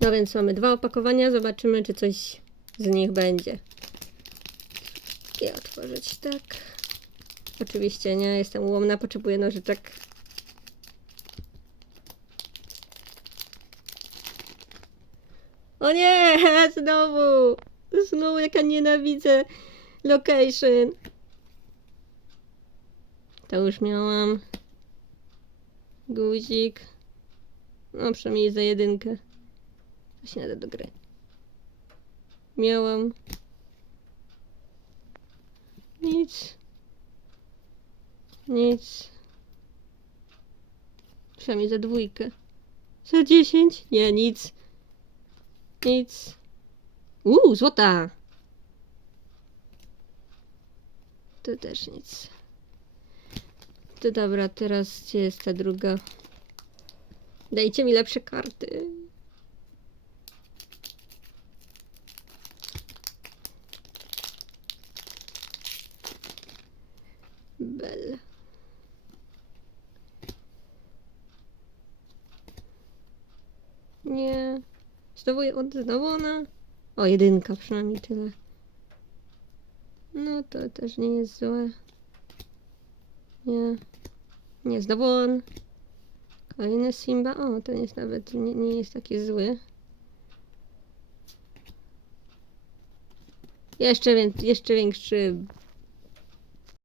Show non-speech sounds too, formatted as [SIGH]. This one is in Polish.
No więc mamy dwa opakowania, zobaczymy, czy coś z nich będzie. I otworzyć tak. Oczywiście nie, jestem ułomna, potrzebuję nożyczek. O nie, [LAUGHS] znowu! Znowu jaka nienawidzę location. To już miałam. Guzik. No przynajmniej za jedynkę. To się do gry. Miałam. Nic. Nic. Przynajmniej za dwójkę. Za dziesięć? Nie, nic. Nic. Uuu, złota! To też nic. To dobra, teraz gdzie jest ta druga? Dajcie mi lepsze karty. Bell. Nie. Znowu, od, znowu ona? O, jedynka przynajmniej tyle. No to też nie jest złe. Nie. Nie, znowu on. Kolejny Simba. O, ten jest nawet nie, nie jest taki zły. Jeszcze, jeszcze większy